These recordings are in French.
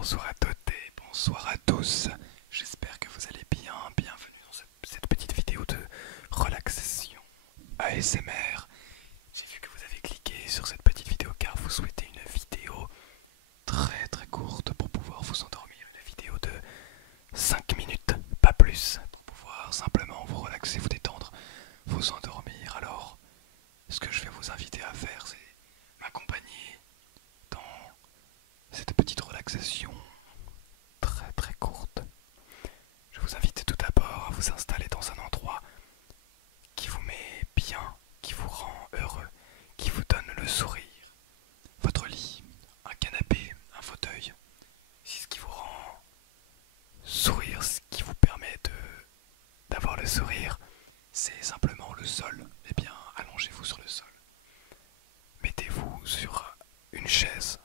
bonsoir à toutes et bonsoir à tous. J'espère que vous allez bien. Bienvenue dans cette petite vidéo de relaxation ASMR. J'ai vu que vous avez cliqué sur cette petite vidéo car vous souhaitez une vidéo très courte pour pouvoir vous endormir. Une vidéo de 5 minutes, pas plus, pour pouvoir simplement vous relaxer, vous détendre, vous endormir. Alors, ce que je vais vous inviter à faire, c'est m'accompagner dans cette petite relaxation très courte. Je vous invite tout d'abord à vous installer dans un endroit qui vous met bien, qui vous rend heureux, qui vous donne le sourire. Votre lit, un canapé, un fauteuil, c'est ce qui vous rend sourire, ce qui vous permet d'avoir le sourire, c'est simplement le sol. Eh bien, allongez-vous sur le sol. Mettez-vous sur une chaise,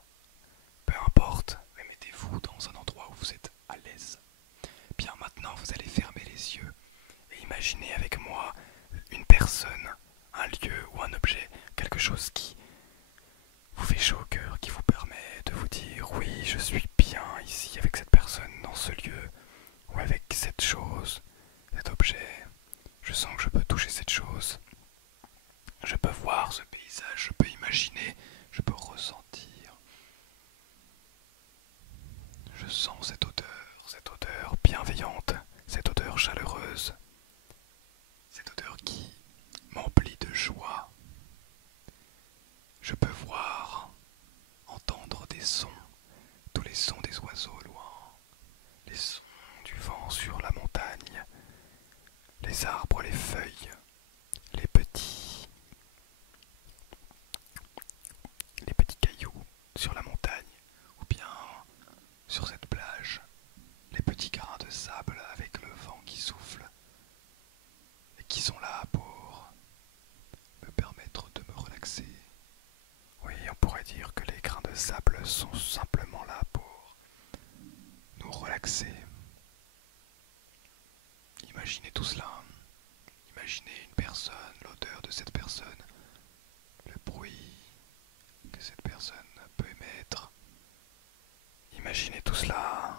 peu importe, mais mettez-vous dans un endroit où vous êtes à l'aise. Bien, maintenant vous allez fermer les yeux et imaginer avec moi une personne, un lieu ou un objet, quelque chose qui vous fait chaud au cœur, qui vous permet de vous dire oui, je suis bien ici avec cette personne, dans ce lieu, ou avec cette chose, cet objet. Je sens que je peux toucher cette chose, je peux voir ce paysage, je peux imaginer, je peux ressentir. Je sens cette odeur bienveillante, cette odeur chaleureuse, cette odeur qui m'emplit de joie. Je peux voir, entendre des sons, tous les sons des oiseaux au loin, les sons du vent sur la montagne, les arbres, les feuilles, les petits cailloux sur la montagne, ou bien sur cette plage, les petits grains de sable avec le vent qui souffle, et qui sont là pour me permettre de me relaxer. Oui, on pourrait dire que les grains de sable sont simplement là pour nous relaxer. Imaginez tout cela. Imaginez une personne, l'odeur de cette personne, le bruit que cette personne peut émettre. Imaginez tout cela.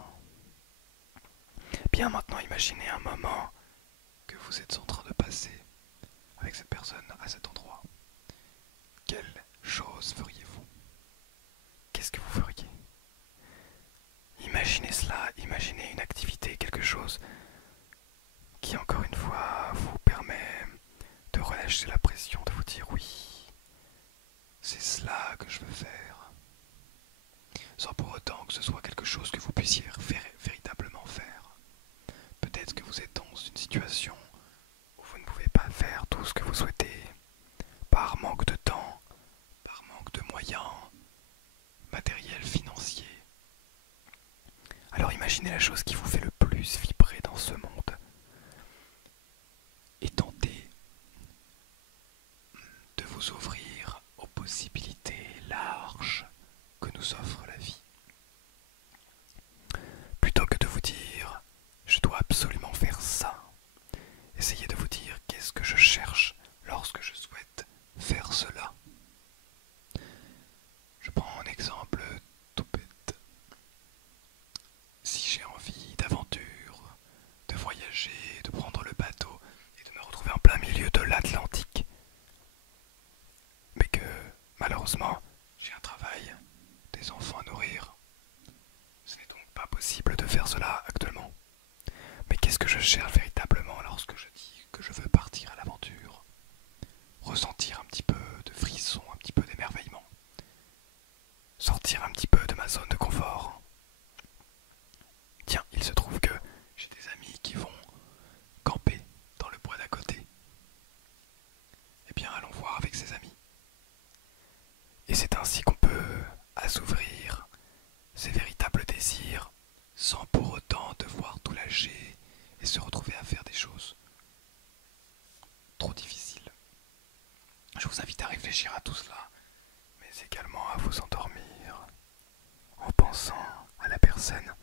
Bien, maintenant imaginez un moment que vous êtes en train de passer avec cette personne à cet endroit. Quelle chose feriez-vous? Qu'est-ce que vous feriez? Imaginez cela, imaginez une activité, quelque chose qui encore une fois vous permet de relâcher la pression, de vous dire oui, c'est cela que je veux faire, sans pour autant que ce soit quelque chose que vous puissiez véritablement faire. Peut-être que vous êtes dans une situation où vous ne pouvez pas faire tout ce que vous souhaitez, par manque de temps, par manque de moyens, matériels, financiers. Alors imaginez la chose qui vous fait le plus vibrer dans ce monde et tentez de vous ouvrir aux possibilités larges que nous offre la vie. Plutôt que de vous dire je dois absolument faire ça, essayez de vous dire qu'est-ce que je cherche lorsque je souhaite faire cela. Je prends un exemple tout bête. Si j'ai envie d'aventure, de voyager, de prendre le bateau et de me retrouver en plein milieu de l'Atlantique, mais que malheureusement j'ai un travail, des enfants à nourrir, ce n'est donc pas possible de faire cela actuellement. Mais qu'est-ce que je cherche véritablement lorsque je dis que je veux partir à l'aventure? Ressentir un petit peu de frisson, un petit peu d'émerveillement. Sortir un petit peu de ma zone de confort. Tiens, il se trouve que j'ai des amis qui vont camper dans le bois d'à côté. Eh bien, allons voir avec ces amis. Et c'est ainsi qu'on peut assouvir ses véritables désirs sans pour autant devoir tout lâcher et se retrouver à faire des choses trop difficiles. Je vous invite à réfléchir à tout cela, mais également à vous endormir en pensant à la personne